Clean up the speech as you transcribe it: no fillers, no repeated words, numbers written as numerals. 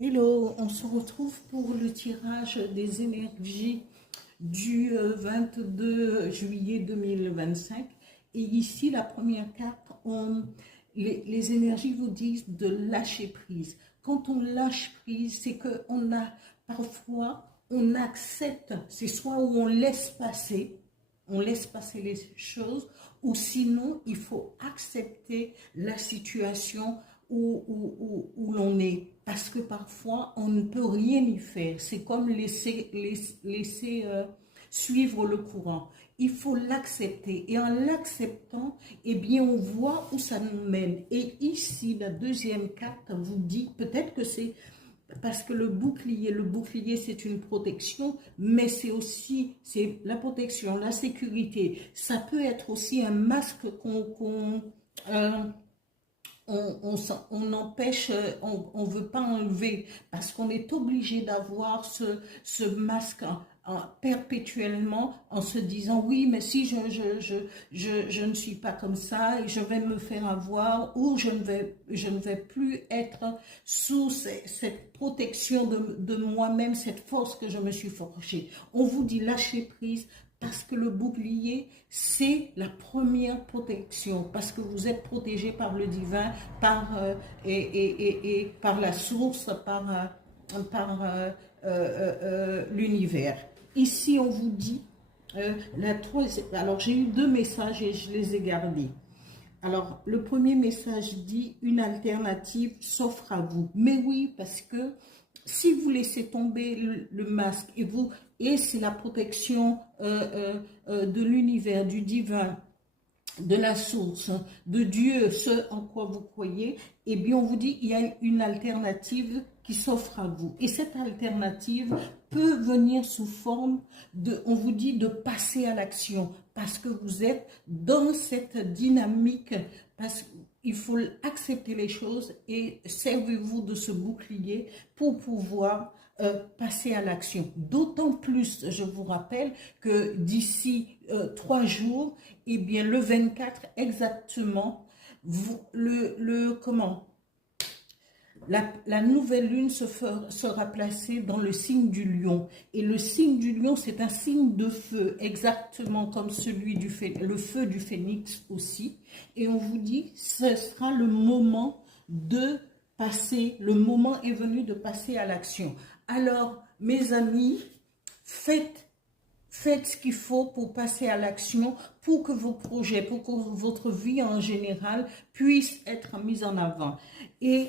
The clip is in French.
Hello, on se retrouve pour le tirage des énergies du 22 juillet 2025. Et ici, la première carte, les énergies vous disent de lâcher prise. Quand on lâche prise, c'est qu'on a parfois, on accepte, c'est soit où on laisse passer les choses, ou sinon, il faut accepter la situation où l'on est, parce que parfois on ne peut rien y faire. C'est comme laisser suivre le courant. Il faut l'accepter et en l'acceptant, eh bien, on voit où ça nous mène. Et ici, la deuxième carte vous dit, peut-être que c'est parce que le bouclier c'est une protection, mais c'est la protection, la sécurité. Ça peut être aussi un masque on empêche, on veut pas enlever parce qu'on est obligé d'avoir ce masque perpétuellement en se disant oui, mais si je ne suis pas comme ça et je vais me faire avoir ou je ne vais plus être sous cette protection de moi-même, cette force que je me suis forgée. On vous dit lâcher prise, parce que le bouclier, c'est la première protection, parce que vous êtes protégé par le divin, et par la source, par l'univers. Ici, on vous dit, alors j'ai eu deux messages et je les ai gardés. Alors, le premier message dit une alternative s'offre à vous. Mais oui, parce que si vous laissez tomber le masque et c'est la protection de l'univers, du divin, de la source, de Dieu, ce en quoi vous croyez, eh bien on vous dit il y a une alternative qui s'offre à vous. Et cette alternative peut venir sous forme on vous dit de passer à l'action, parce que vous êtes dans cette dynamique, parce qu'il faut accepter les choses et servez-vous de ce bouclier pour pouvoir passer à l'action. D'autant plus, je vous rappelle que d'ici 3 jours, eh bien le 24 exactement, la nouvelle lune sera placée dans le signe du lion. Et le signe du lion, c'est un signe de feu, exactement comme le feu du phénix aussi. Et on vous dit, ce sera le moment le moment est venu de passer à l'action. Alors, mes amis, faites ce qu'il faut pour passer à l'action, pour que vos projets, pour que votre vie en général puisse être mise en avant. Et